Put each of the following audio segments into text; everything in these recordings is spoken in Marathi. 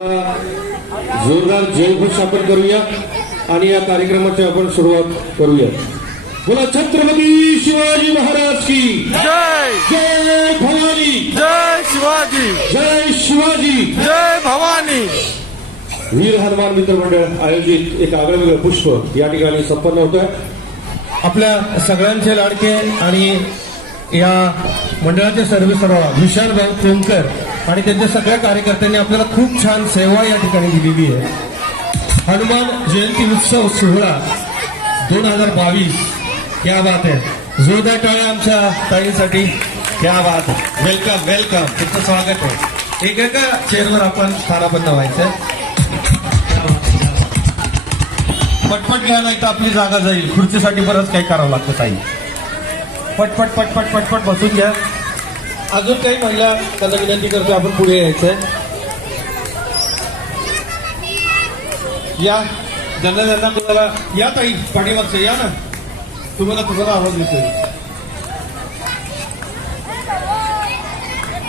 जोरदार जयघोष आपण करूया आणि या कार्यक्रमाची आपण सुरुवात करूया. बोला छत्रपती शिवाजी महाराज की जय. जय भवानी. जय शिवाजी. जय शिवाजी. जय भवानी. वीर हनुमान मित्र मंडळ आयोजित एक आगळेवेगळे पुष्प या ठिकाणी संपन्न होत आहे. आपल्या सगळ्यांचे लाडके आणि या मंडळाचे सर्वेसर्वा विशाल भाऊ तोंडकर आणि त्यांच्या सगळ्या कार्यकर्त्यांनी आपल्याला खूप छान सेवा या ठिकाणी दिलेली आहे. हनुमान जयंती उत्सव सोहळा 2022 क्या बात आहे. जोरदार टाळ्या आमच्या ताईंसाठी. क्या बात. Welcome welcome. तुमचं स्वागत आहे. एका चेअरवर आपण स्थानापन्न व्हायचं. पटपट घ्या नाही तर आपली जागा जाईल. खुर्चीसाठी बरंच काही करावं लागतं ताई. पटपट पटपट पटपट बसून घ्या. अजून काही महिला त्यांना विनंती करतो आपण पुढे यायचंय. या ज्यांना ज्यांना तुम्हाला या ताई पाठीमागचं या ना. तुम्हाला आवाज येतोय.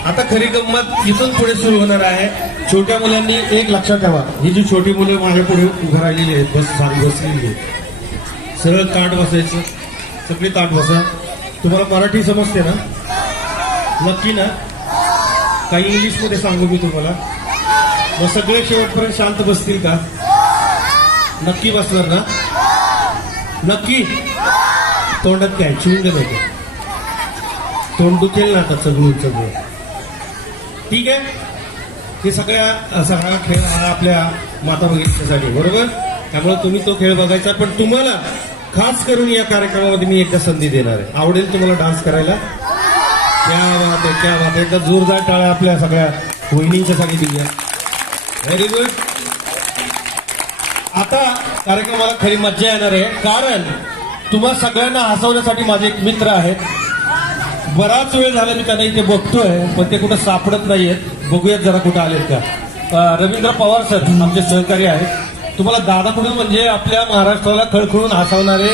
आता खरी गंमत इथून पुढे सुरू होणार आहे. छोट्या मुलांनी एक लक्षात ठेवा, ही जी छोटी मुलं माझ्या पुढे उभं राहिलेली आहेत बसलेली आहेत, सरळ ताट बसायचं. सगळी ताट बसा. तुम्हाला मराठी समजते ना? नक्की ना? काही इंग्लिशमध्ये सांगू मी तुम्हाला. मग सगळे शेवटपर्यंत शांत बसतील का? नक्की बसणार ना? नक्की? तोंडात काय चिंड नको. तोंड दुखेल ना आता सगळं. ठीक आहे. हे सगळा खेळ हा आपल्या माता भगिनीसाठी बरोबर. त्यामुळे तुम्ही तो खेळ बघायचा. पण तुम्हाला खास करून या कार्यक्रमामध्ये मी एकदा संधी देणार आहे. आवडेल तुम्हाला डान्स करायला? क्या बात आहे, क्या बात आहे. एकदा जोरदार टाळ्या आपल्या सगळ्या वहिनींच्यासाठी दिल्या. Very good. आता कार्यक्रमाला खरी मज्जा येणार आहे, कारण तुम्हा सगळ्यांना हसवण्यासाठी माझे एक मित्र आहेत. बराच वेळ झाला मी त्यांना इथे बघतोय, पण ते कुठं सापडत नाहीयेत. बघूयात जरा कुठं आलेत का. रवींद्र पवार सर आमचे सहकारी आहेत. तुम्हाला दादा कुठून म्हणजे आपल्या महाराष्ट्राला खळखळून हसवणारे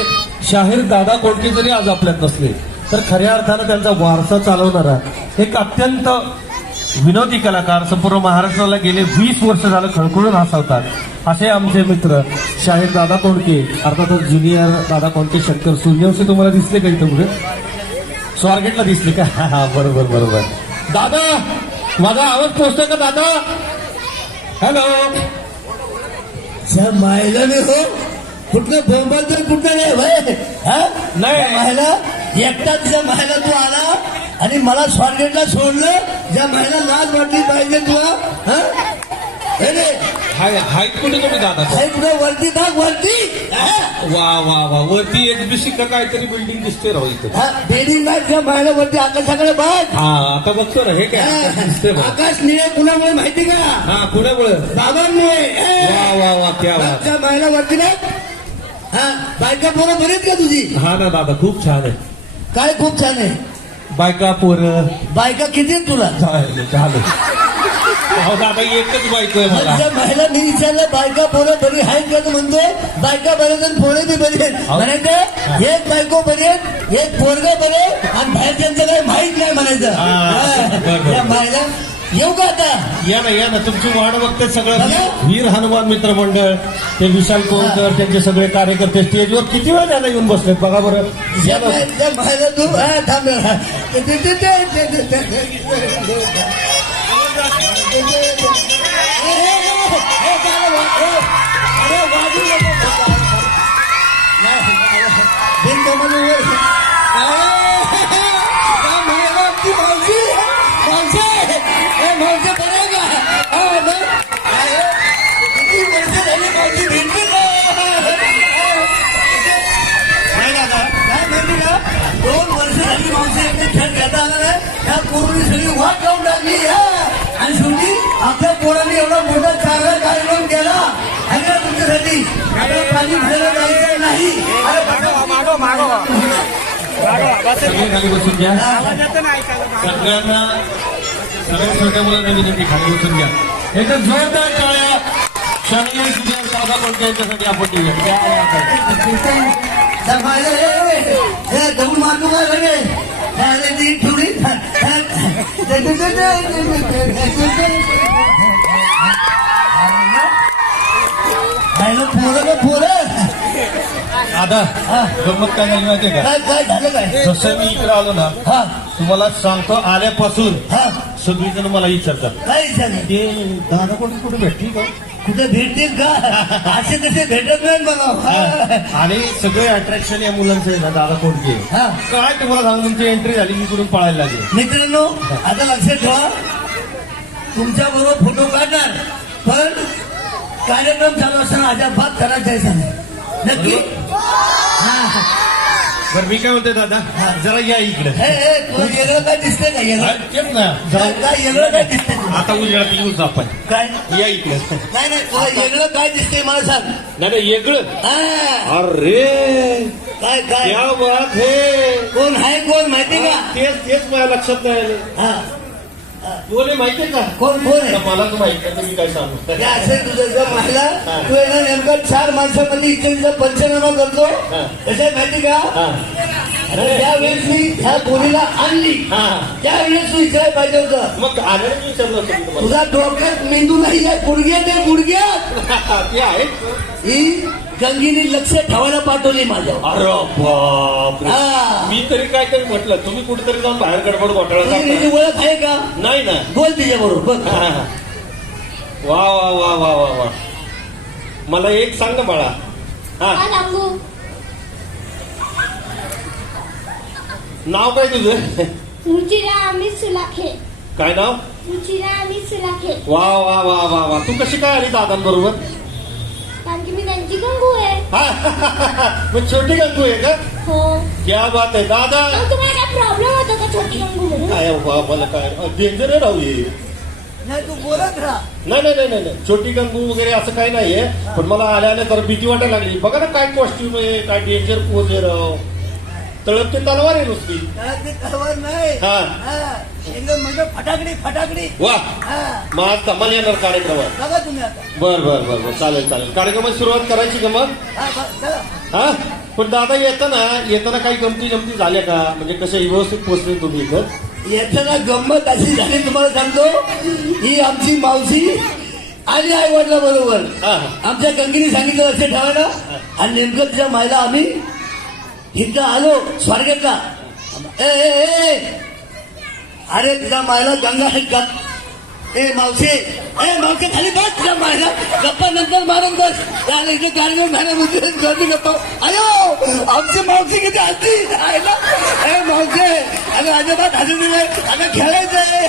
शाहीर दादा कोंडके जरी आज आपल्यात नसले तर खऱ्या अर्थानं त्यांचा वारसा चालवणारा एक अत्यंत विनोदी कलाकार संपूर्ण महाराष्ट्राला गेले 20 वर्ष झालं खळखळून हसवतात असे आमचे मित्र शाहीर दादा कोंडके, अर्थातच ज्युनियर दादा कोंडके शंकर सूर्यवंशी. तुम्हाला दिसले का इथं पुढे? स्वारगेटला दिसले का? हा बरोबर बरोबर. दादा माझा आवाज पोहोचतोय का दादा? हॅलो. महिला नाही हो. कुठलं बोंबल तर कुठं नाही भाई. नाही महिला एकटा तिच्या महिला तू आला आणि मला स्वारगेटला सोडलं. ज्या महिला लाज वाटली पाहिजे तुला. हाईट कुठे तुम्ही दादा? कुठं वरती टाक वरती. वा वा वा. वरती एचबीसी का काहीतरी बिल्डिंग दिसते राहू इथं. बिल्डिंग नाही तुझ्या महिला वरती आकाशाकडे बघ. हा आता बघतो ना. हे काय दिसते बघ. आकाश निळे कुणामुळे माहिती का? हा कुणामुळे? बाबांमुळे. वा वा वा. क्या वा. त्या महिला वरती नाही. हा बायका पोरं बरीच का तुझी? हा ना दादा खूप छान आहे. काय खूप छान आहे. बायका पोरं बायका किती आहेत तुला? झालं. अहो दादा एकच बायको आहे मला. त्या महिला मी विचारलं बायका पोरं बरी आहेत का? तू म्हणतोय बायका बरे तर पोरे बी बरे आहेत. म्हणायचं एक बायको बरे आहेत, एक पोरग बरे आणि बाहेरच्यांचं काही माहित नाही म्हणायचं. या महिला येऊ का आता? या ना तुमची वाट बघते सगळं. बघा. वीर हनुमान मित्र मंडळ, ते विशाल कोळकर, त्यांचे सगळे कार्यकर्ते स्टेजवर किती वेळ त्याला येऊन बसलेत बघा बरं. त्या महिला तू थांब. आणि शेवटी आपल्या पोरांनी एवढा मोठा चांगला कार्यक्रम केला आहे ना तुमच्यासाठी. पाणी फिरायला जायचं नाही. सगळे खाली बसून घ्या. सगळ्यांना सगळ्या छोट्या मुलांना विनंती खाली बसून घ्या. एकदम जोरदार टाळ्या शाहीर ज्युनियर दादा कोंडके यांच्यासाठी आपण देऊया. दगड मारतो काय लगे ठेवली. पोरं दादा गंमत काय झाली माहितीये का काय काय झालं काय जसं मी इकडे आलो ना हा तुम्हाला सांगतो आल्यापासून हा सगळीजण मला विचारतात काय झालं ते दादा कुठे कुठे भेटली का कुठे भेटतील का असे कसे भेटत नाही मला हा. आणि सगळे अट्रॅक्शन या मुलांचं आहे ना दादा कोणते हा काय तुम्हाला सांगून तुमची एंट्री झाली मी कुठून पळायला लागेल मित्रांनो आता लक्षात ठेवा तुमच्या बरोबर फोटो काढणार पण कार्यक्रम चालू असताना अजाबात करायचा आहे नक्की हा बरं मी काय म्हणतोय दादा जरा या इकडे हे तुला येणं काय दिसतंय का येणं तेच ना जरा काय येणं काय दिसतंय तुला? आता उजेडात येऊच आपण काय या इकडे नाही नाही तुला येणं काय दिसतंय मला सांग नाही नाही वेगळं हा, अरे काय काय क्या बात है कोण आहे कोण माहिती का तेच तेच माझ्या लक्षात नाही आलं हा बोले माहितीये का कोण कोण आहे मला तर माहिती आहे, मी काय सांगू ते असेल तुझं जर महिला तू आहे ना नेमका 4 माणसामध्ये इकडचा पंचनामा करतो कसं आहे माहिती का हा आणि ज्यावेळेस मी ह्या पोरीला आणली हा त्यावेळेस तू विचारायला पाहिजे होतं मग आल्याने विचारलं होतं मी तुझा डोक्यात मेंदू नाही आहे गुडघ्यात आहे गुडघ्यात तुम्हाला ते आहे ही गंगीने लक्ष ठेवायला पाठवली माझ्या अरे बापरे हा. मी तरी काहीतरी म्हटलं तुम्ही कुठेतरी जाऊन बाहेर गडबड घोटाळा तिची करताय. ओळख आहे का नाही ना बोल तिच्या बरोबर बघ हा, हा. वा वा वा वा वा वा मला एक सांग ना बाळा हा काय सांगू नाव काय तुझं रुचिरा आम्ही सुलाखे काय नाव रुचिरा आम्ही सुलाखे वा वा वा वा वा तू कशी काय आली दादांबरोबर कारण की मी त्यांची गंगू आहे हा मग छोटी गंगू आहे का हो क्या बात आहे दादा मग तुम्हाला काय प्रॉब्लेम होता का छोटी गंगू म्हणून काय बा मला काय डेंजर आहे राहू हे. नाही तू बोलत राहा नाही नाही नाही नाही छोटी गंगू वगैरे असं काही नाहीये पण मला आल्याने तर भीती वाटायला लागली बघा ना काय कॉस्ट्युम आहे काय डेंजर पोज आहे राव तळप ते तलवार आहे नुसती त्याला ते तलवार नाही हा. हा. एकदम म्हणजे फटाकडी फटाकडी वा हा मग आज धमाल येणार कार्यक्रमात बघा तुम्ही आता बर बर बर बर चालेल चालेल कार्यक्रमाची सुरुवात करायची का मग हा चला हा पण दादा येताना काही गमती जमती झाल्या का म्हणजे कशा व्यवस्थित पोहोचले तुम्ही इथं येताना गंमत अशी झाली तुम्हाला सांगतो ही आमची मावशी आणि आई वडिला बरोबर हा. आमच्या गंगीने सांगितलं लक्ष ठेवायला आणि नेमकं तिच्या मायला आम्ही इथं आलो स्वारगेटला ए ए ए अरे तुझ्या मायला गंगा ए मावशी खाली बस तुझ्या मायला गप्पा नंतर मारून बस त्याला इथे कार्यक्रम झाल्यामध्ये गर्दी गप्पा अयो आमची मावशी किती हसती आयला ए मावशी अगं अजिबात हसत नाही अगं खेळायचंय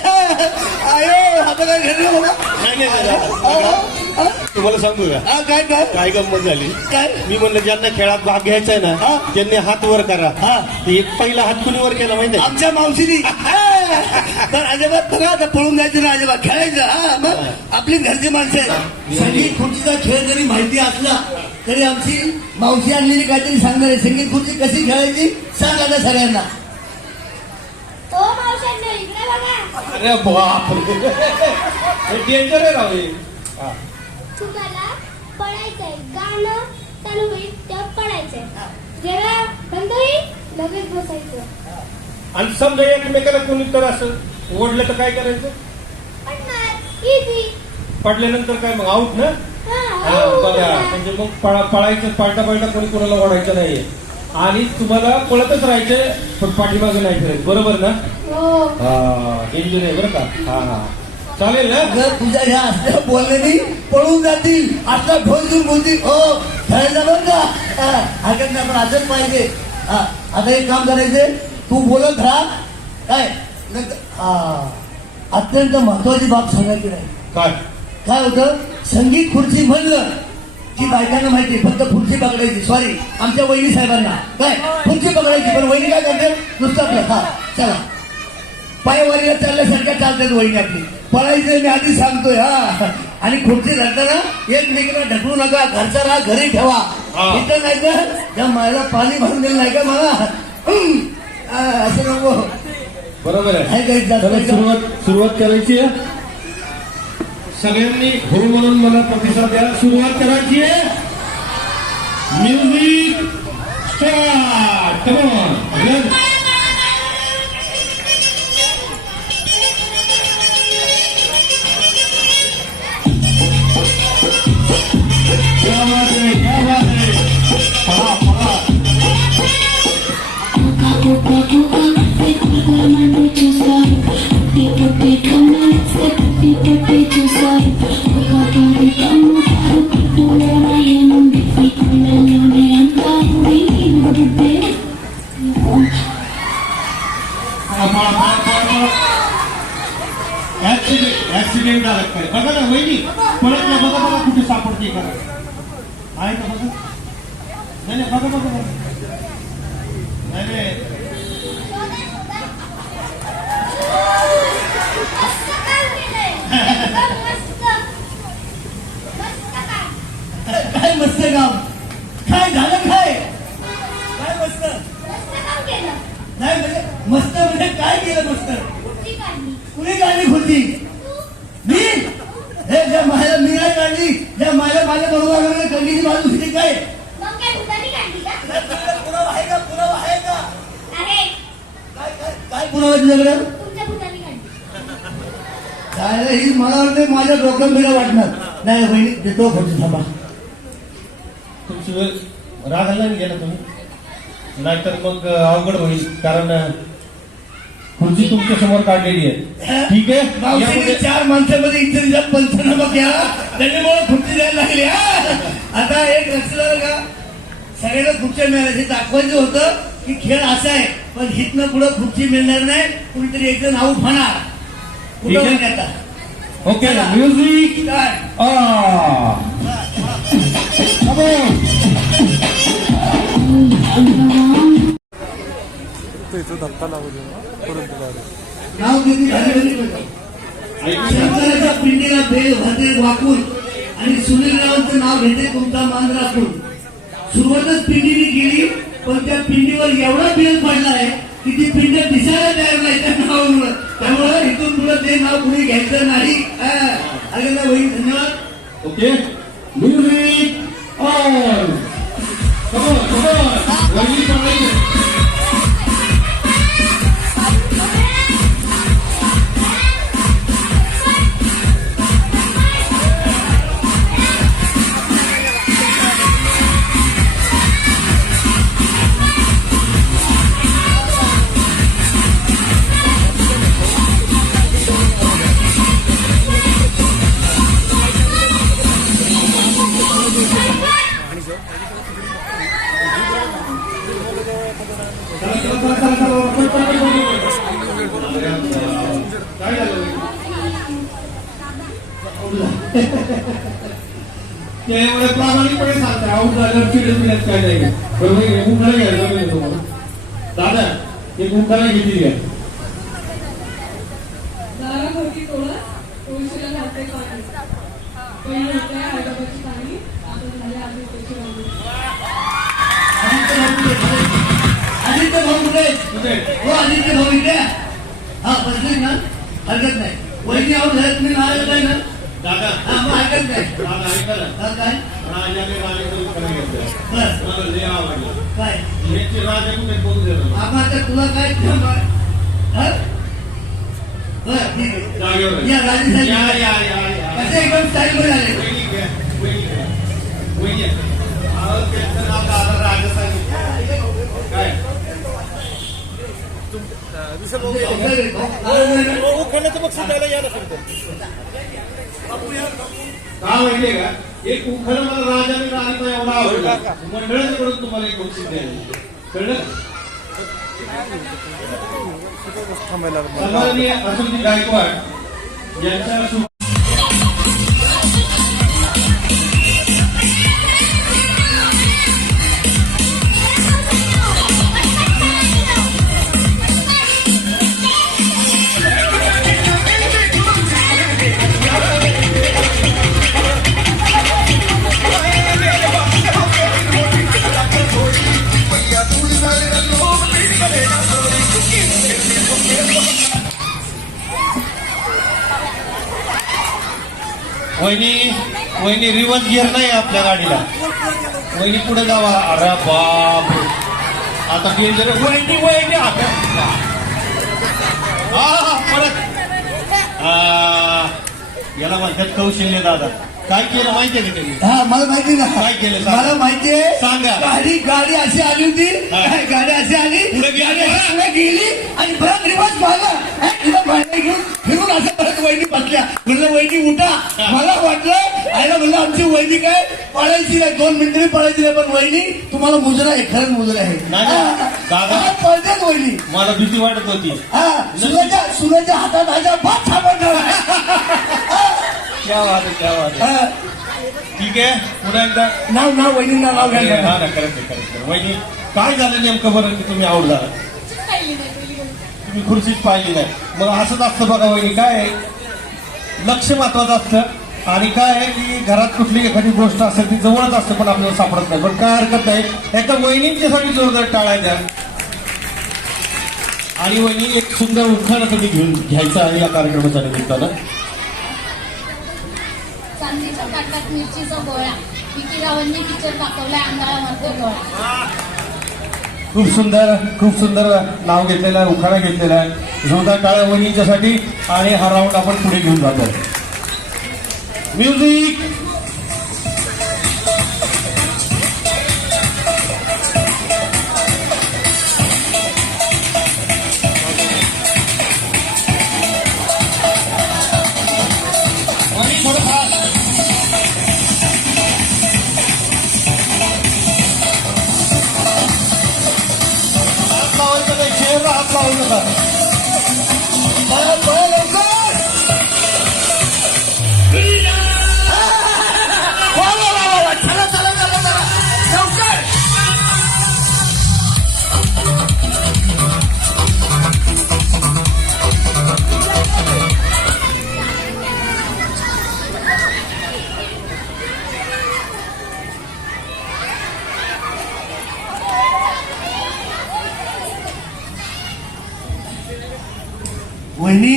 आयो आता काय घेतलं नाही नाही दादा तुम्हाला सांगू का हा काय काय काय गंमत झाली काय मी म्हणलं ज्यांना खेळात भाग घ्यायचा आहे हा. ना त्यांनी हात वर करा हा. एक पहिला हात कुणी वर केला माहिती आहे आमच्या मावशीनी तर अजिबात बघा आता पळून जायचं ना अजिबात खेळायचं हा मग आपली घरची माणसं आहे संगीत खुर्चीचा खेळ जरी माहिती असला तरी आमची मावशी आणलेली काहीतरी सांगणार आहे संगीत खुर्ची कशी खेळायची सांग आता सगळ्यांना हो मावशांना इकडे बघा अरे बाप डेंजर आहे राव हे. हा. तुम्हाला पडायचंय गाणं चालू होईल तेव्हा पडायचंय जेव्हा बंद होईल लगेच बसायचं आणि समजा एकमेकाला कोणी तर असं ओढलं तर काय करायचं पडणार इझी पडल्यानंतर काय मग आऊट ना हा, बघा म्हणजे मग पळायचं पालटा पालटा कोणी कोणाला ओढायचं नाहीये आणि तुम्हाला पळतच राहायचंय पण पाठीमागे नाही फिरायचं बरोबर ना हो हा डेंजर आहे बरं का हा हा चालेल ना जर तुझ्या ह्या असल्या बोलण्यानी पळून जातील असला ढोल घेऊन बोलतील हो खेळायला बरं का हरकत नाही पण असंच पाहिजे हा आता एक काम करायचे तू बोलत राहा काय अत्यंत महत्वाची बाब सांगायची नाही काय काय होतं संगीत खुर्ची म्हणलं की बायकांना माहिती फक्त खुर्ची पकडायची सॉरी आमच्या वहिनी साहेबांना काय खुर्ची पकडायची पण वहिनी काय करते नुसतं आपलं हा चला पायवारीला चालल्यासारख्या चालतात वहिनी आपली पळायचं मी आधी सांगतोय हा आणि खुर्ची धरताना एकमेकाला ढकलू नका घरचा राहा घरी ठेवा हा. इथं नाही तर त्या मायला पाणी भरून दिलं नाही का मला असं नको बरोबर आहे आहे काही जात चला, नाही का? सुरुवात करायची आहे सगळ्यांनी हो म्हणून मला प्रतिसाद द्या सुरुवात करायची आहे म्युझिक स्टार्ट कम ऑन क्या बात है ऍक्सिडेंट झाला काय बघा ना वहिनी परत ना बघा बघा कुठे सापडते का आहे का बघा नाही नाही बघा बघा बघा नाही नाही मस्त काम केलंय. एकदम मस्त. मस्त काम. काय मस्त काम काय झालं काय मस्त मस्त काम केलं. नाही म्हणजे मस्त म्हणजे काय केलं मस्त कुठली काढली? कुणी काढली खुर्ची मी हे ज्या मायला मी नाही काढली ज्या मायला माझ्या बरोबर कंडीची बाजू होती काय मग काय भूतानी काढली का? पुरावा आहे का पुरावा आहे का आहे. काय काय काय पुरावा तुझ्याकडे तुमच्या भूतानी काढली. काय ही मला वाटतं माझ्या डोक्यात बिना वाटणार नाही बहिणी देतो खुर्ची थांबा तुमची वेळ राग आला नाही गेला तुम्ही नाहीतर मग अवघड होईल कारण खुर्ची तुमच्या समोर काढलेली आहे ठीक आहे मावशीने यामध्ये 4 माणसामध्ये इतर पंचनामा केला त्याच्यामुळे खुर्ची द्यायला लागली आता एक लक्षात का सगळ्यांना खुर्च्या मिळाल्या दाखवायचं होतं की खेळ असा आहे पण हितनं पुढे खुर्ची मिळणार नाही कुणीतरी एक जण आऊट होणार ठीक आहे. कुठं आता ओके म्युझिक काय इथं धक्का लागू दे ना परत तुला नाव किती शंकराच्या पिंडीला बेल भरते वाकून आणि सुनील रावांचं नाव घेते तुमचा मान राखून सुरुवातच पिंडीने केली पण त्या पिंडीवर एवढा बेल पडलाय की ती पिंड दिसायला तयार नाही त्या नावामुळे त्यामुळे इथून पुढे ते नाव कुणी घ्यायचं नाही अरे ना वही धन्यवाद ओके म्युझिक ऑन ते एवढं प्रामाणिकपणे सांगताय आऊट झाल्यावर चिडत मिळत काय नाही बरोबर उंकाला घ्यायला पाहिजे तुम्हाला दादा एक उंकाला घेतली घ्या दाराभोवती तोडत तुळशीला घालते पाणी पहिली होते आईबाबाची पाणी आता झाले आधी त्याची वाणी आदित्य भाऊ कुठे हो आदित्य भाऊ इकडे हा बसले ना हरकत नाही वहिनी आऊट झाले तुम्ही नाव काय ना दादा हा मग हरकत नाही दादा ऐका ना हा, काय राजाने राजाचं उत्तर घेतलं बस मला लय आवडलं काय याची राजा कुठे बोलू दिलं आता तुला काय हा? बरं ठीक आहे जागेवर या राजे साहेब या या या या कसे एकदम स्टाईल मध्ये आले वहिनी घ्या, वहिनी घ्या. वहिनी घ्या. अहो, त्यांचं नाव दादा राजा साहेब काय का माहितीये का एक उखळ मला राजाने राणीचा एवढा आवडला मंडळाकडून तुम्हाला एक बक्षीस द्यायला कळलं थांबायला सन्माननीय अशोकजी गायकवाड यांच्या शुभ वहिनी रिवर्स गिअर नाही आपल्या गाडीला वहिनी पुढे जावा अरे बाप आता डेंजर वहिनी परत याला म्हणतात कौशल्य दादा काय केलं माहितीये का त्यांनी? हा मला माहिती ना काय केलं सांगा. मला माहितीये सांगा. गाडी अशी आली होती हा. गाडी अशी आली पुढे गेली. गाडी अशी पुढे गेली आणि परत रिवर्स मागं तिला भांडे घेऊन फिरून असं परत वहिनी बसल्या. म्हणलं वहिनी उठा. मला वाटलं आईला म्हणलं आमची वहिनी काय पळायची नाही 2 मिनिटांनी पळायची नाही पण वहिनी तुम्हाला मुजरा आहे खरंच मुजरा आहे नाही, नाही. दादा. पळतेच वहिनी मला भीती वाटत होती. हा सुनाच्या हातात आजा भात सापडणार क्या बात आहे, क्या बात आहे. ठीक आहे पुन्हा एकदा नाव वहिनींना नाव हा घ्यायचं ना खरंच वहिनी काय झालं नेमकं बरं की तुम्ही आऊट झाला पाहिली नाही पहिली गोष्ट. तुम्ही खुर्चीच पाहिली नाही मग असंच असतं बघा वहिनी काय आहे, लक्ष महत्वाचं असतं आणि काय आहे की घरात कुठली एखादी गोष्ट असेल ती जवळच असते पण आपल्याला सापडत नाही पण काय हरकत नाही एका वहिनींच्यासाठी जोरदार टाळ्या द्या आणि वहिनी एक सुंदर उखाणा तुम्ही घेऊन घ्यायचा आहे या कार्यक्रमाच्या निमित्तानं. चांदीच्या ताटात मिरचीचा गोळा विकी रावांनी पिक्चर दाखवलाय अंधारामध्ये डोळा. खूप सुंदर नाव घेतलेलं आहे उखाणा घेतलेला आहे जोरदार टाळ्या वहिनींच्यासाठी आणि हा राऊंड आपण पुढे घेऊन जातो. म्युझिक हात लावू नका. वहिनी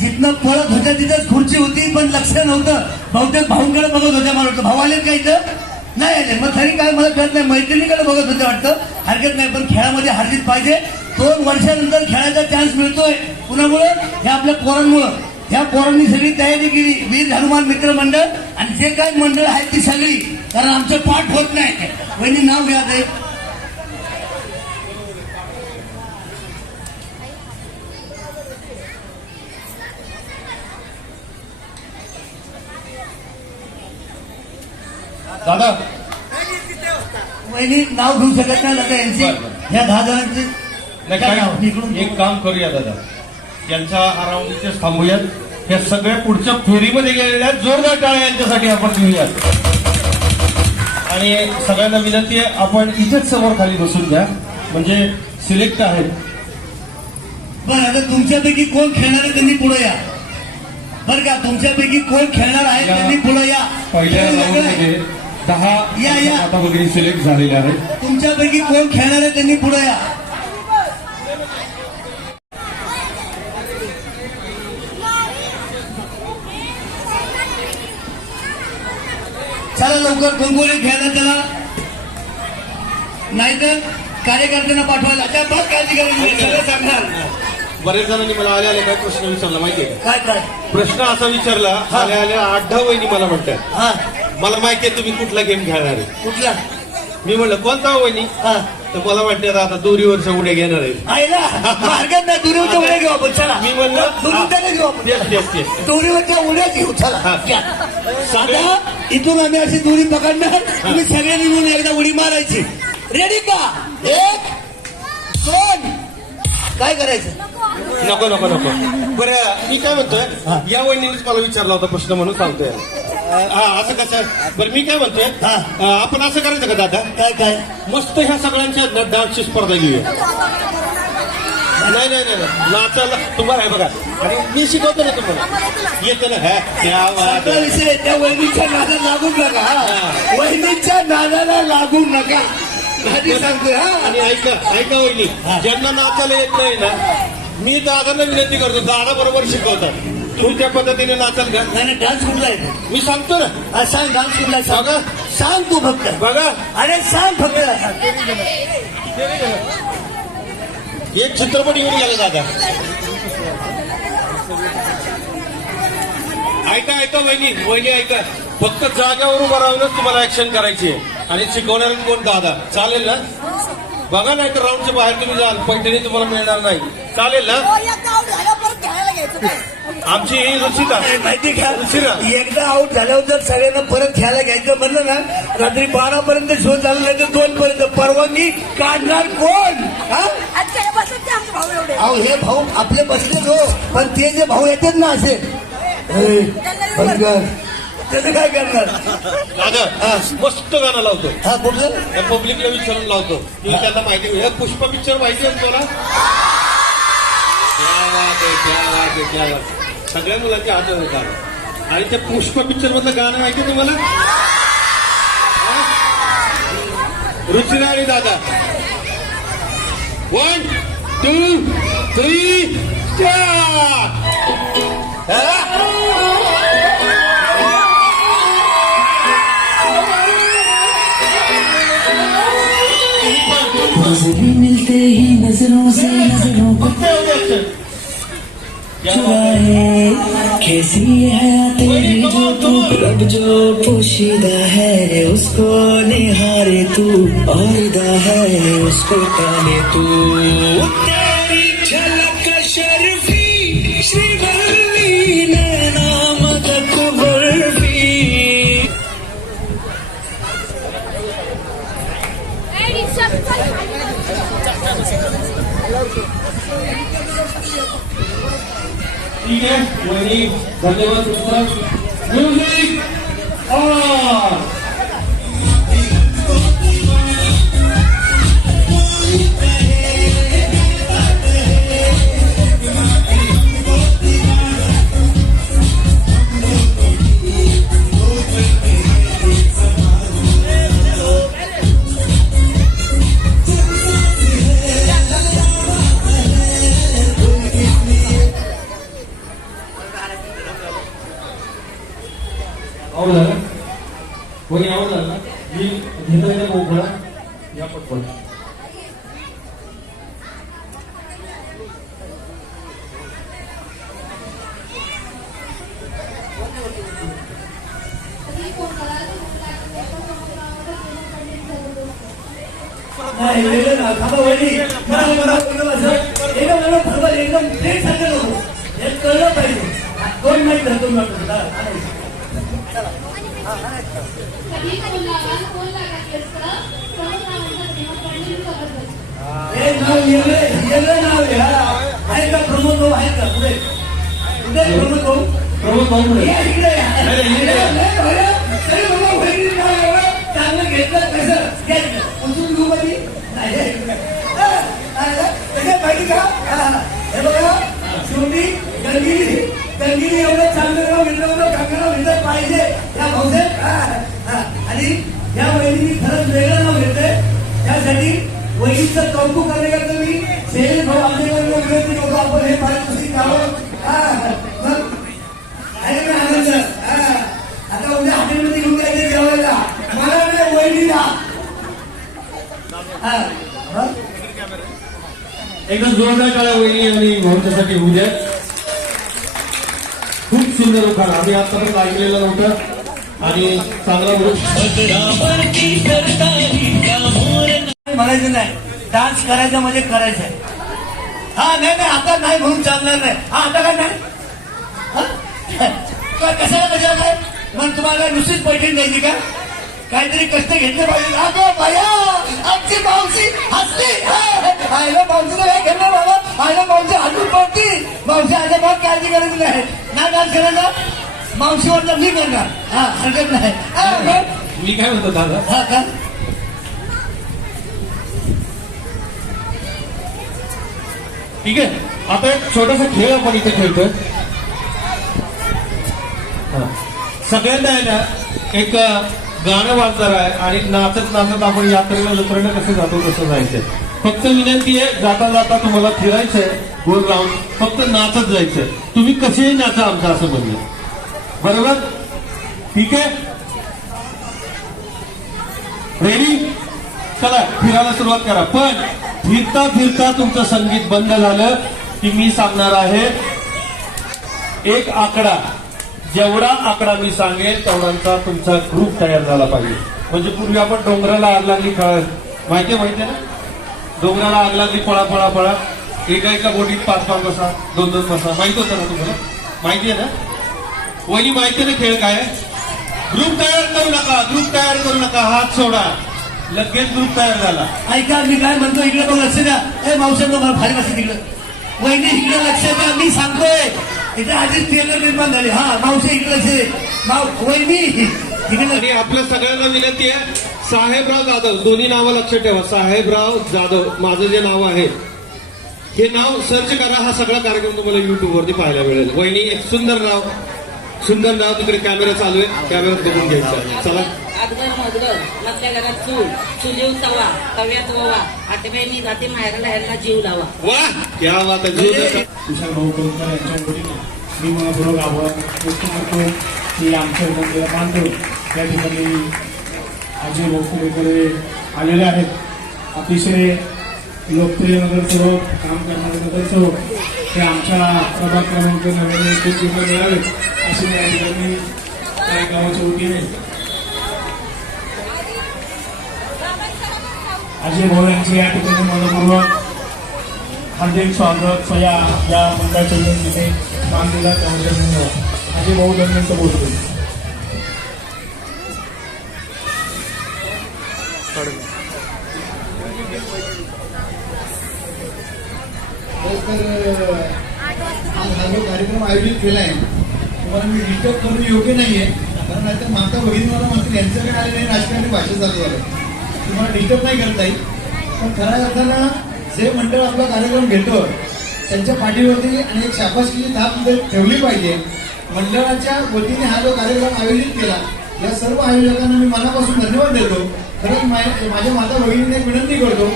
जिथनं पळत होत्या तिथंच खुर्ची होती पण लक्ष नव्हतं बहुतेक भाऊंकडे बघत होत्या मला वाटतं भाऊ आले का इथं नाही आले मग तरी काय मला कळत नाही मैत्रिणीकडे बघत होते वाटतं हरकत नाही पण खेळामध्ये हारजीत पाहिजे 2 वर्षानंतर खेळायचा चान्स मिळतोय कुणामुळं ह्या आपल्या पोरांमुळं ह्या पोरांनी सगळी तयारी केली वीर हनुमान मित्र मंडळ आणि जे काही मंडळ आहेत ती सगळी कारण आमचं पाठ होत नाही वहिनी नाव घ्या ते दादा वहिनी नाव घेऊ शकत नाही आता यांची ह्या 10 जणांची नाही काय नाव? काय इकडून एक काम करूया दादा यांचा हा राऊंड इथेच थांबूयात या सगळ्या पुढच्या फेरीमध्ये गेलेल्या जोरदार टाळ्या यांच्यासाठी आपण घेऊयात आणि सगळ्यांना विनंती आहे आपण इथेच समोर खाली बसून घ्या म्हणजे सिलेक्ट आहेत. बरं आता तुमच्यापैकी कोण खेळणार आहे त्यांनी पुढे या बरं का तुमच्यापैकी कोण खेळणार आहे त्यांनी पुढे या पहिल्या खेळ वेगळा आहे. राऊंडमध्ये 10 या, या. आता वगैरे सिलेक्ट झालेले आहेत. तुमच्यापैकी कोण खेळणार आहे त्यांनी पुढे या चला लवकर कोण कोणी खेळणार त्याला नाहीतर कार्यकर्त्यांना पाठवायला त्या बघ काळजी करायची सगळं सांगणार बरेच जणांनी मला आले काय प्रश्न विचारला माहितीये का काय काय प्रश्न असा विचारला आल्या 8-10 वहिनी मला म्हणतात हा मला माहितीये तुम्ही कुठला गेम खेळणार आहे. कुठला मी म्हणलं कोणता वहिनी हा तर मला वाटतं आता दोरीवरच्या उड्या घेणार आहे. आईला मार्गात नाही दुरीवरच्या उड्या घेऊ आपण चला मी म्हणलं दुरीवरच्या घेऊ आपण तेच दोरीवरच्या उड्या घेऊ चला हा. घ्या. आता इथून आम्ही अशी दोरी पकडणार तुम्ही सगळ्यांनी मिळून एकदा उडी मारायची रेडी का 1 2 काय करायचं नको बरं मी काय म्हणतोय या वहिनीनेच मला विचारला होता प्रश्न म्हणून सांगतोय हा असं कसं बरं मी काय म्हणतोय हा. आपण असं करायचं का दादा काय काय मस्त ह्या सगळ्यांच्या डान्सची स्पर्धा घेऊया. नाही नाचायला तुम्हाला आहे बघा आणि मी शिकवतो ना तुम्हाला येतं ना आपला विषय त्या वहिनीच्या नादाला लागू नका हा. वहिनीच्या नादाला लागू नका आधी सांगतोय हा आणि ऐका वहिनी ज्यांना नाचायला येत नाही ना मी दादांना विनंती करतो दादा बरोबर शिकवतात तुम्ही त्या पद्धतीने नाचाल का नाही डान्स कुठला आहे मी सांगतो ना हा, सांग डान्स कुठला आहे? सांग बघा. सांग तू फक्त बघा अरे सांग फक्त एक चित्रपट येऊन गेला दादा ऐका वहिनी ऐका फक्त जाग्यावर उभं राहूनच तुम्हाला ऍक्शन करायची आहे आणि शिकवणारे कोण दादा चालेल ना बघा नाही तर राऊंडच्या बाहेर तुम्ही जाल पैठणी तुम्हाला मिळणार नाही चालेल ना आमची ही रुचिता माहिती घ्या रुचिरा एकदा आउट झाल्यावर जर सगळ्यांना परत खेळायला घ्यायचं म्हणलं ना रात्री 12 पर्यंत शो चालू नाही तर 2 पर्यंत परवानगी काढणार कोण हा? अहो हे भाऊ आपले बसले हो पण ते जे भाऊ येतात ना असे ए, बंगर, त्याचं काय करणार दादा मस्त गाणं लावतो हा कुठलं या पब्लिकला विचारून लावतो की त्यांना माहिती होईल पुष्पा पिक्चर माहिती आहे तुम्हाला क्या बात आहे, क्या बात आहे, क्या बात आहे. सगळ्या मुलांच्या हातात होता आणि त्या पुष्पा पिक्चर मधलं गाणं माहिती आहे तुम्हाला रुचिरा आणि दादा 1 2 3 स्टार्ट नजरें मिलते ही नजरों से नजरों को चुराए कैसी है तेरी जो तू रब जो पोशीदा है उसको निहारे तू औरदा है उसको काले तू तेरी झलक शर्फी श्रीवल्ली नैना मदक बर्फी ठीक आहे वहिनी धन्यवाद तुमचं म्युझिक ऑन आवड झालं कोणी आवड झालं मी घेतोय मोकळा या पटपट नाही वेगळं ना थांबा वहिनी मला एकदम फ्रेश सांगेल हे कळलं पाहिजे कोण माहित धरतो कधी कोण लागायचं असतं प्रमुख नावांचा तेव्हा पडलेली खबर बघ. हे नाव वेगळं नाव आहे हा आहे का प्रमोद भाऊ आहे का पुढे पुढे प्रमोद भाऊ प्रमोद भाऊ पुढे. या इकडे या. तरी बाबा वहिनी नाव एवढं चांगलं घेतलं कसं घ्यायचं उचलून घेऊ कधी नाही हे इकडे. कसं माहिती का हे बघा शेवटी गंगिरी एवढं चांगलं नाव घेतलं होतं काकाला घेतलं पाहिजे या भाऊसाहेब आणि या वहिनी खरंच वेगळं नाव घेतलंय त्यासाठी वहिनीचं कौतुक करण्याकरता मी सेल भाऊ आमच्याकडे विनंती करतो आपण हे पारितोषिक द्यावं मग आहे ना आनंद आता उद्या हॉटेलमध्ये घेऊन जायचे जेवायला मला नाही वहिनीला एकदम जोरदार काळा वहिनी आणि भाऊच्यासाठी होऊ द्या खूप सुंदर उखाण आम्ही आतापर्यंत ऐकलेलं नव्हतं आणि चांगला म्हणायचं नाही डान्स करायचा म्हणजे करायचं आहे हा नाही आता नाही म्हणून चालणार नाही हा आता काय नाही कशाला काय मग तुम्हाला काय नुसतीच पैठणी द्यायची का काहीतरी कष्ट घेतले पाहिजे अगं बाया आमची मावशी हसली आयला मावशीला काय घेतलं बाबा आयला मावशी हसून पडती मावशी आल्या मग काळजी करायची नाही डान्स करायचा मावशीवर मी करणार हा हरकत नाही मी काय म्हणतो दादा हा का ठीक आहे आता एक छोटासा खेळ आपण इथे खेळतोय सगळ्यांना आहे ना एक गाणं वाजणार आहे आणि नाचत नाचत आपण यात्रेला जत्रेला कसं जातो तसं जायचंय फक्त विनंती आहे जाता जाता तुम्हाला फिरायचंय गोल राऊंड फक्त नाचत जायचंय तुम्ही कसेही नाचा आमचं असं म्हणलं बरोबर ठीक आहे रेडी चला फिरायला सुरुवात करा पण फिरता फिरता तुमचं संगीत बंद झालं की मी सांगणार आहे एक आकडा जेवढा आकडा मी सांगेल तेवढांचा तुमचा ग्रुप तयार झाला पाहिजे. म्हणजे पूर्वी आपण डोंगराला आग लागली माहितीये ना, डोंगराला आग लागली पळा पळा पळा, एका बोटीत 5-5 बसा, 2-2 बसा, माहित होतं ना तुम्हाला? माहितीये ना वहिनी, माहितीये ना खेळ काय? ग्रुप तयार करू नका, हात सोडा, लगेच ग्रुप तयार झाला. ऐका मी काय म्हणतो, इकडे बघ, लक्ष द्या. ए मावसांना मला भारी वाटतं तिकडे. वहिनी इकडे लक्ष द्या, मी सांगतोय. इथे आधीच टेलर निर्माण झाले. हा मावशी इकडे लक्ष दे. वहिनी इकडे. आणि आपल्या सगळ्यांना विनंती आहे, साहेबराव जाधव, दोन्ही नावं लक्षात ठेवा. साहेबराव जाधव माझं जे नाव आहे, हे नाव सर्च करा. हा सगळा कार्यक्रम तुम्हाला युट्यूब वरती पाहायला मिळेल. वहिनी एक सुंदर नाव तिकडे कॅमेरा चालू आहे, कॅमेऱ्यात बघून घ्यायचा. चला. अगदर मगदर मधल्या घरात चुलीव तवा, तव्यात ववा, आठव्यानी जाते माहेराला ह्यांना जीव लावा. वा, क्या बात आहे. तुषार भाऊ करुणकर यांच्या वतीने मी मनपूर्वक आभार व्यक्त करतो की आमच्या मंदिरात मानतो या ठिकाणी अजय भोसलेकडे आलेले आहेत. अतिशय लोकप्रिय नगरसेवक, काम करणारे नगरसेवक, ते आमच्या प्रभाग क्रमांक 9 खूप जिल्हा मिळावेत अशी या ठिकाणी त्या गावाच्या वतीने अजय भाऊ यांचे या ठिकाणी मनपूर्वक हार्दिक स्वागत या मंडळाच्या योजनेने काम दिला त्यामध्ये धन्यवाद. अजय भाऊ धन्यवाद बोलतो. आज हा जो कार्यक्रम आयोजित केला आहे तुम्हाला मी डिस्टर्ब करणं योग्य नाहीये, कारण नाहीतर माता भगिनी मला म्हणतील यांच्याकडे आले नाही, राजकारणी भाषा चालू झालं. तुम्हाला डिस्टर्ब नाही करता येईल, पण खऱ्या अर्थानं जे मंडळ आपला कार्यक्रम घेतो त्यांच्या पाठीवरती आणि एक शाबासकीची थाप ठेवली पाहिजे. मंडळाच्या वतीने हा जो कार्यक्रम आयोजित केला या सर्व आयोजकांना मी मनापासून धन्यवाद देतो. खरंच माझ्या माता भगिनीने एक विनंती करतो,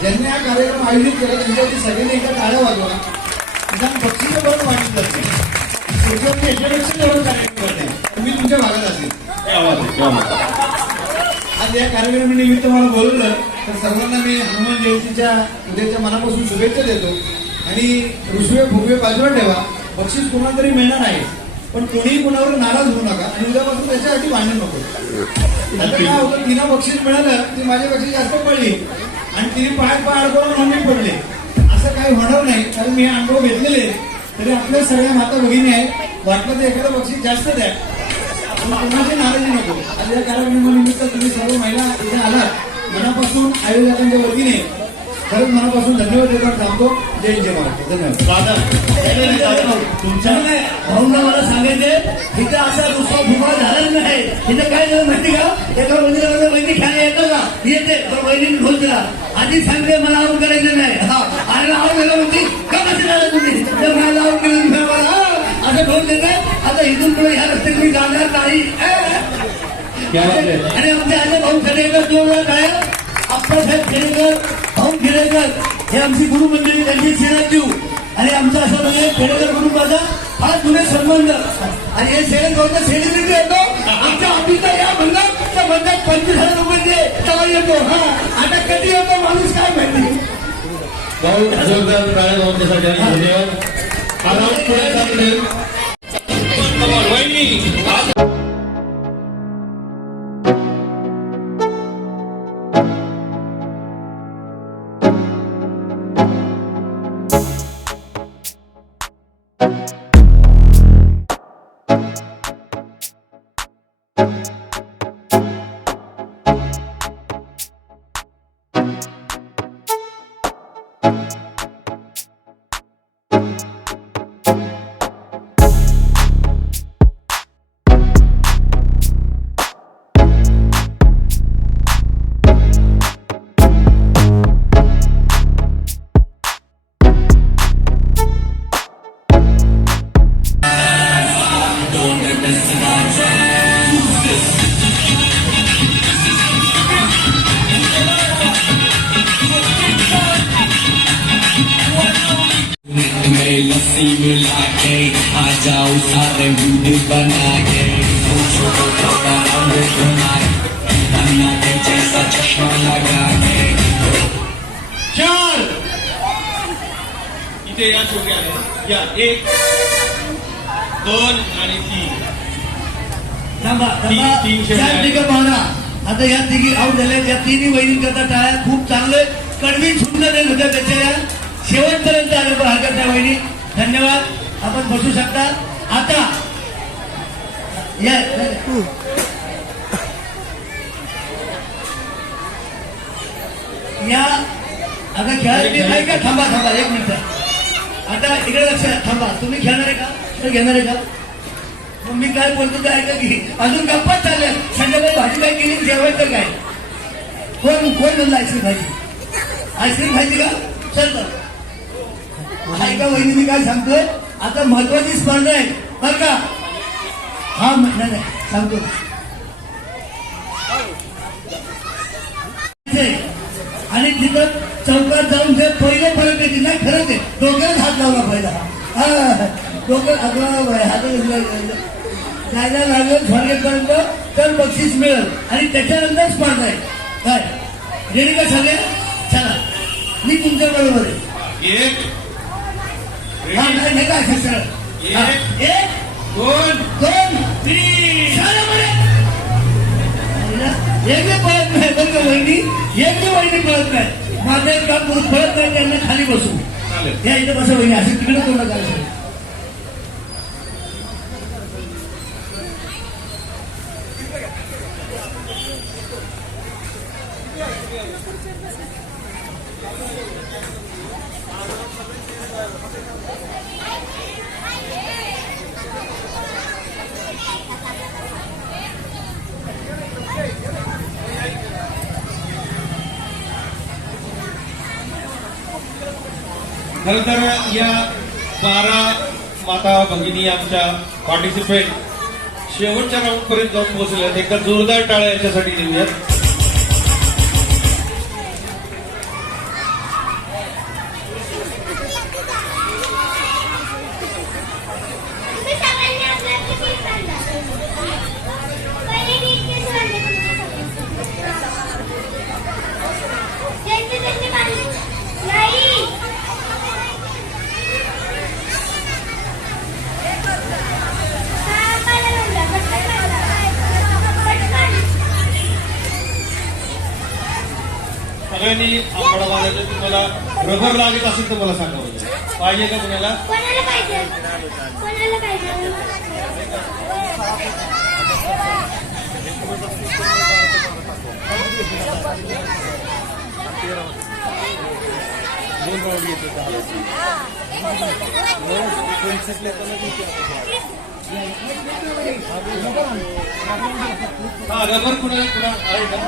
ज्यांनी हा कार्यक्रम आयोजित केला त्यांच्यावरती सगळ्यांनी एकदा टाळ्या वाजवा. निदान बक्षीस बरोबर वाटत असते त्याच्यावरती याच्यापेक्षा जवळ कार्यक्रम करते. तुम्ही तुमच्या भागात असेल. आज या कार्यक्रमानिमित्त मला बोलवलं तर सर्वांना मी हनुमान जयंतीच्या उद्याच्या मनापासून शुभेच्छा देतो. आणि रुसवे फुगवे बाजूला ठेवा, बक्षीस कोणाला तरी मिळणार आहे, पण कोणीही कोणावर नाराज होऊ नका आणि उद्यापासून त्याच्यासाठी भांडण नको. आता काय होतं, तिला बक्षीस मिळालं ती माझ्यापेक्षा जास्त पडली आणि तिने पाय अडकवून नोंदणी पडले, असं काही होणार नाही. कारण मी अनुभव घेतलेले. तरी आपल्या सगळ्या माता भगिनी आहेत, वाटलं तर एखादं बक्षीस जास्त द्या, कोणाची नाराजी नको. आज या कार्यक्रमानिमित्त तुम्ही सर्व महिला इथे आलात, मनापासून आयोजकांच्या वतीने खरंच मनापासून धन्यवाद देतात. थांबतो. जय जय महाराष्ट्र. धन्यवाद. तुमच्या भाऊंना मला सांगायचे, इथं असा रुसवा फुगवा झालाच नाही. इथं काय झालं माहिती का, एका मंदिरामध्ये वहिनी खेळायला येतं का, येते तर वहिनीने ढोल दिला. आधी सांगते मला आऊट करायचं नाही. हा आणि आऊट गेला म्हणते का कसं झालं तुम्ही, तर मला आऊट केलं असं ढोल देते. आता इथून पुढे ह्या रस्त्यात मी जाणार नाही. आणि आमचे आले भाऊ खेडेकर, जोरदार टाळ्या. आप्पासाहेब खेडेकर, भाऊ खेडेकर हे आमची गुरु मंडळी, त्यांची सेनाजीव आणि आमचा असं म्हणजे खेडेकर कुटुंबाचा फार जुने संबंध. आणि हे सेनेगावचा सेलिब्रिटी येतो आमच्या ऑफिसला या म्हणतात, त्या म्हणतात 25,000 रुपये तेव्हा येतो. हा आता कधी येतो माणूस काय माहिती. भाऊ जोरदार टाळ्या लावून त्यासाठी धन्यवाद. आता पुढे चालले वहिनी. लस्सी मिला के आ जाओ सारे वीडियो बना के पूछो तो थोड़ा रंग बना के अन्ना के जैसा चश्मा लगा के. चार इथे या छोट्या या 1 2 आणि 3 थांबा तीन शेळ्या चार आहेत. ठिकाण पाहुणा आता या तिघी आऊट झाल्या या तिन्ही वहिनींकरता टाळ्या खूप चांगले कडवी सुंदर देत होत्या त्याच्या या शेवटपर्यंत आले पण हरकत नाही वहिनी धन्यवाद आपण बसू शकता आता या आता खेळायला नाही का थांबा एक मिनिट आता इकडे लक्ष थांबा तुम्ही खेळणार आहे का तर घेणार आहे का मग मी काय बोलतो ते ऐका की अजून गप्पाच चालल्या संध्याकाळी भाजी काय केली जेवायचं काय कोण म्हणलं आईस्क्रीम खायची का चल ऐका वहिनी मी काय सांगतोय आता महत्वाची स्पर्धा आहे बरं का हा नाही सांगतो आणि तिथं चौकात जाऊन जे पहिले परत येते नाही खरंच आहे डोक्यात हात लावला पहिला डोक्यात हात जायला लागलं स्वर्गेपर्यंत तर बक्षीस मिळेल आणि त्याच्यानंतर स्पर्धा आहे काय रेडी का सगळे चला मी तुमच्या बरोबर आहे हा नाही का असं सरळ एक दोन तीन एक बी पळत नाही बरं का वहिनी एक बी वहिनी पळत नाही माझं एक काम करून पळत नाही त्यांना खाली बसू या इथे बसा वहिनी असं तिकडे तोंड करायचं खरं तर या 12 माता भगिनी आमच्या पार्टिसिपेंट शेवटच्या राऊंड पर्यंत जाऊन पोहोचल्या आहेत. एकदा जोरदार टाळ्या याच्यासाठी देऊयात. सगळ्यांनी आंबडा बांधायचं. तुम्हाला रबर लागत असेल तर मला सांगा पाहिजे का कुणाला रबर कुणाला आहे का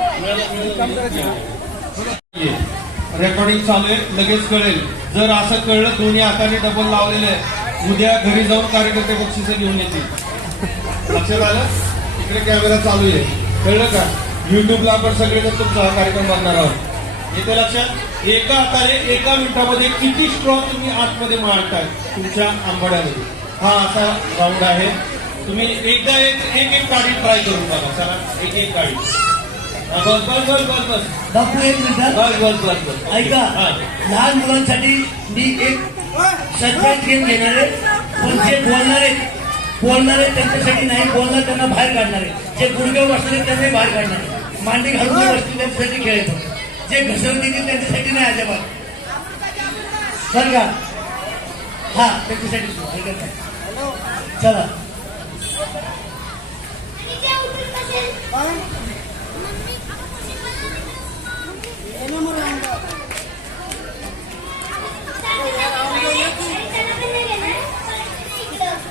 रेकॉर्डिंग चालू आहे लगेच कळेल. जर असं कळलं दोन्ही हाताने डबल लावलेलं आहे उद्या घरी जाऊन कार्यकर्ते बक्षीस घेऊन येतील. लक्षात आलं. इकडे कॅमेरा चालू आहे कळलं का. युट्यूबला आपण सगळेजण तुमचा हा कार्यक्रम बघणार आहोत. येते लक्षात. एका हाताने एका मिनिटामध्ये किती स्ट्रॉंग तुम्ही आतमध्ये मारताय तुमच्या आंबाड्यामध्ये. हा असा राऊंड आहे. तुम्ही एकदा एक गाडी ट्राय करून बघा. चला एक गाडी. बस बापू एक मिनिट बस ऐका लहान मुलांसाठी मी एक सरप्राईज गेम घेणार आहे. पण जे बोलणारे त्यांच्यासाठी नाही बोलणार त्यांना बाहेर काढणार आहे. जे गुडघे बसले त्यांनी बाहेर काढणार आहे. मांडी घालून बसले त्यांच्यासाठी खेळतो. जे घसरती त्यांच्यासाठी नाही अजिबात बरं का. हा त्यांच्यासाठी ऐकत नाही. चला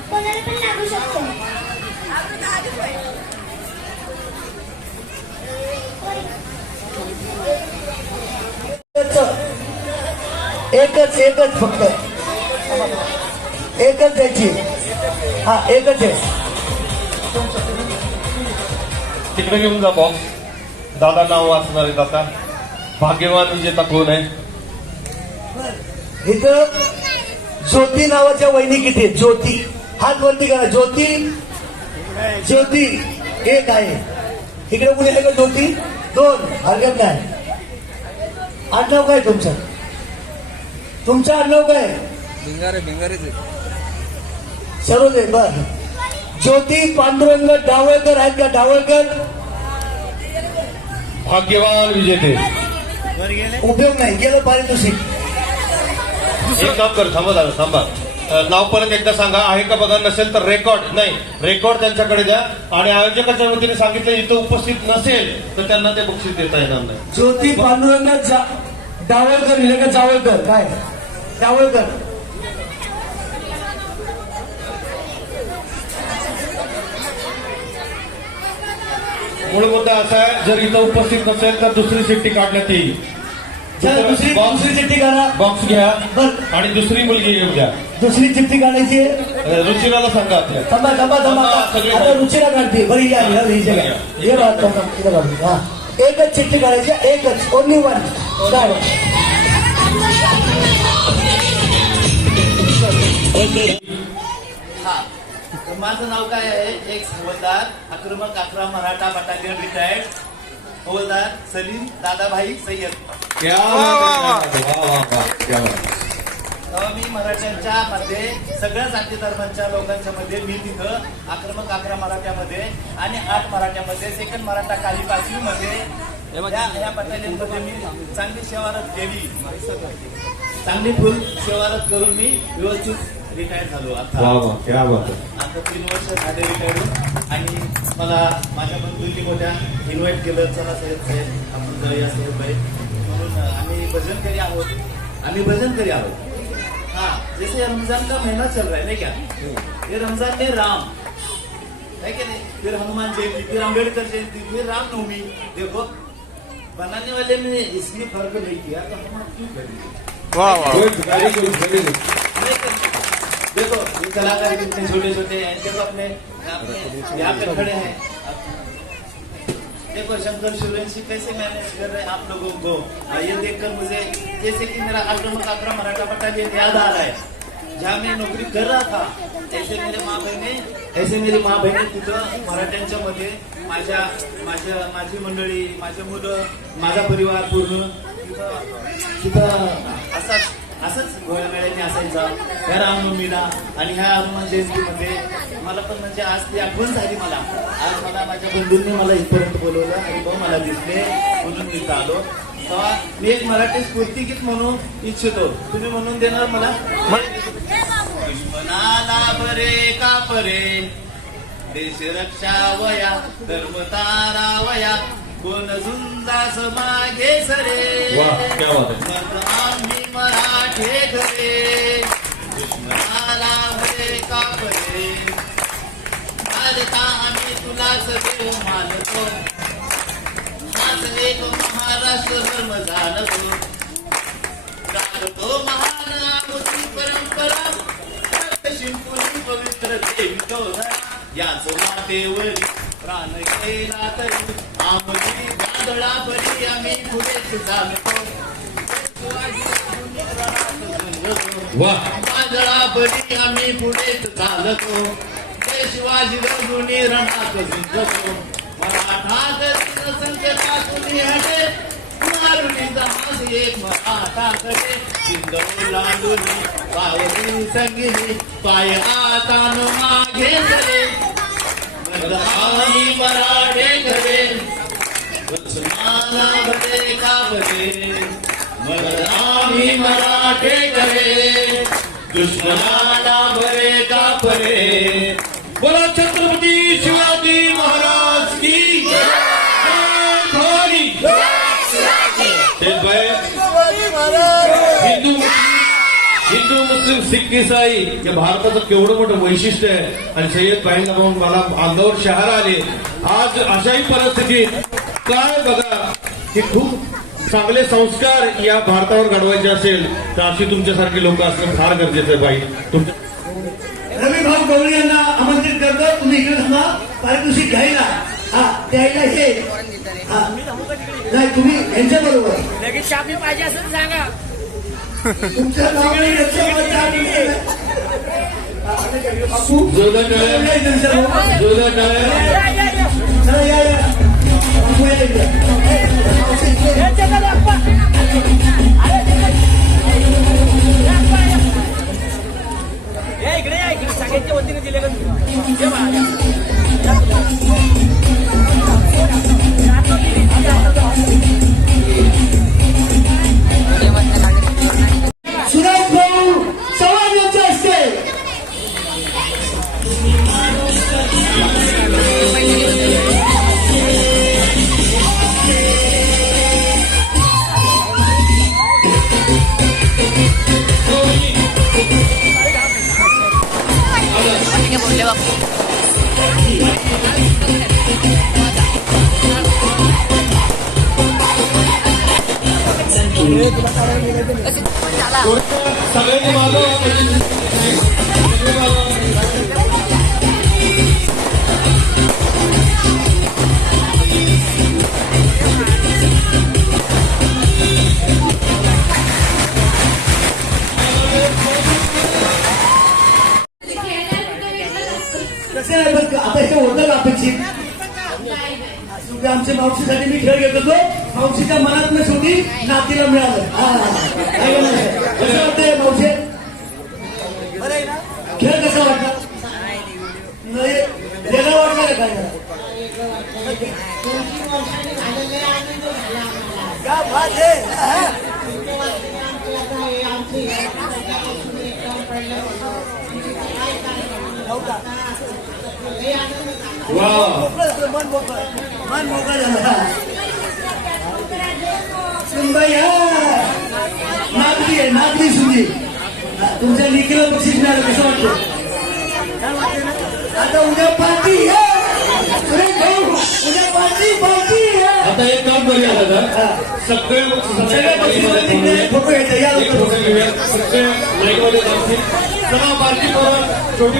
कोणाला पण लागू शकतो. एकच फक्त एकच द्यायची. हा एकच आहे. तिकडे घेऊन जा बॉक्स. दादा नाव वाचणार आहेत आता. भाग्यवान विजेता कोण आहे. इथं ज्योती नावाच्या वहिनी किती. ज्योती हात वरती करा. ज्योती एक आहे. इकडे कुणी आहे का ज्योती. 2 हरकत नाही. आडनाव काय तुमचं आडनाव काय. भिंगारेच सरोज आहे. बर ज्योती पांडुरंग डावळकर आहेत का? डावळकर भाग्यवान विजेते. उपयोग नाही, गेलं पारितोषिक. एक काम कर, थांबा दादा, थांबा. नाव परत एकदा सांगा, आहे का बघा. नसेल तर रेकॉर्ड त्यांच्याकडे द्या. आणि आयोजकाच्या वतीने सांगितलं इथं उपस्थित नसेल तर त्यांना ते बक्षीस देता येणार नाही. ज्योती पांडुरंग डावळकर लिहिले का जावळकर? काय डावळकर? मूळ मुद्दा असा आहे, जर इथं उपस्थित नसेल तर दुसरी चिठ्ठी काढण्यात येईल. दुसरी चिठ्ठी काढा. बॉक्स घ्या बर, आणि दुसरी मुलगी येऊ द्या. दुसरी चिठ्ठी काढायची. रुचिराला सांगा आपल्या. थांबा. आता रुचिरा काढते. बरी या हे हा, एकच चिठ्ठी काढायची, एकच, ओनली वन. काय माझं नाव काय आहे? एक हवलदार आक्रमक 11 मराठा बटालियन रिटायर्ड हवलदार सलीम दादाभाई सय्यद. मी मराठ्यांच्या मध्ये सगळ्या जाती धर्मांच्या लोकांच्या मध्ये मी तिथं आक्रमक 11 मराठ्यामध्ये आणि 8 मराठ्यामध्ये सेकंड मराठा काली 5वी मध्ये या बटालियन मध्ये मी चांगली सेवारत केली. चांगली फुल सेवारत करून मी व्यवस्थित रिटायर झालो. आता 3 वर्ष झाले रिटायर होऊन. आणि मला माझ्या बंधूंनी मोठ्या इन्व्हाइट केलं, चला साहेब आपण जाऊया साहेब भाई म्हणून. आम्ही भजन करी आहोत. हाँ, जैसे रमजान का महीना चल रहा है नहीं क्या? ये रमजान में राम है कि नहीं, फिर हनुमान जयंती, फिर अम्बेडकर जयंती, फिर रामनवमी. देखो बनाने वाले ने इसमें फर्क नहीं किया तो हम क्यों करेंगे? देखो ये कलाकार कितने छोटे छोटे हैं, देखो अपने यहाँ पे खड़े हैं. देखो शंकर शिवरंशी कैसे मैनेज कर रहे हैं आप लोगों को. ये देखकर मुझे जैसे कि मेरा आक्रमक 11 मराठा बटालियन याद आ रहा है. जहाँ मैं नौकरी कर रहा था ऐसे मेरी माँ बहिणी तिथं मराठ्यांच्या मध्ये माझी मंडळी, माझे मुलं, माझा परिवार पूर्ण तिथं असंच गोळ्यामेळ्याने असायचा ह्या रामनवमीला. आणि ह्या हनुमान जयंतीमध्ये मला पण म्हणजे आज ती आठवण झाली. आज माझ्या बंधूंनी मला इथपर्यंत बोलवलं आणि भाऊ मला दिसले म्हणून मी आलो. तेव्हा मी एक मराठी स्फूर्तिगीत म्हणू इच्छितो. तुम्ही म्हणून देणार मला? दुश्मनाला बरे का परे, देश रक्षा वया, धर्म तारावया, कोण झुंजास मागे सरे, आम्ही मराठे घरे. दुश्मनाला बरे का परे, भारता आम्ही तुलाच देव मानतो, आज एक महाराष्ट्र धर्म जाणतो, राखतो महान आमची परंपरा, शिंपुरी पवित्र देवितो याच मातेवरी प्राण गेला तरी आमची गादळा बरी आम्ही पुढे चालतो. गादळा बरी आम्ही पुढेच चालतो, जय शिवाजी रघुनी रणात झुंजतो. मराठा करीन संकटा कुणी हटे, मारुनी जहाज एक मराठा कडे, सिंधू लांडुनी पावली संगिनी, पाय आता न मागे चले, आम्ही मराठे घरे. दुश्मनाला बरे का बरे, आम्ही मराठे घरे. दुश्मनाला बरे का बरे. बोला छत्रपती शिवाजी महाराज की जय. हिंदू मुस्लिम सिख ईसाई या भारताचं केवढं मोठं वैशिष्ट्य आहे. आणि सय्यद भाईंना पाहून मला अंगावर शहार आले. आज अशाही परिस्थितीत काय बघा की खूप चांगले संस्कार या भारतावर घडवायचे असेल तर अशी तुमच्यासारखी लोक असणं फार गरजेचं आहे. भाई रवी भाऊ गवळी यांना आमंत्रित करतो. तुम्ही इकडे थांबा पारितोषिक घ्यायला. हा द्यायला हे नाही तुम्ही यांच्या बरोबर लगेच शापी पाहिजे असं सांगा. तुमचं नाव नाही इकडे सगळ्यांच्या वतीने दिले का सगळ्यांनी मागं कसं आहे बरं का, आता हे होतं का अपेक्षित शेवटी आमच्या मावशीसाठी मी खेळ घेत होतो, मावशीच्या मनातलं शेवटी नातीला मिळालं. काय म्हणायचं? कसं वाटतंय मावशी? खेळ कसा वाटला? नाही वेगळा वाटला का काय? क्या बात है. मन मोकळं झालं. सुनबाई नागरी आहे, नागरी सुनी. तुमच्या लेकीला बक्षीस मिळालं, कसं वाटतं? आता उद्या पार्टी उद्या पार्टी आता एक काम करूया दादा, सगळे फोटो घ्यायचा या सगळे लाईनमध्ये जातील. चला पार्टी करून छोटी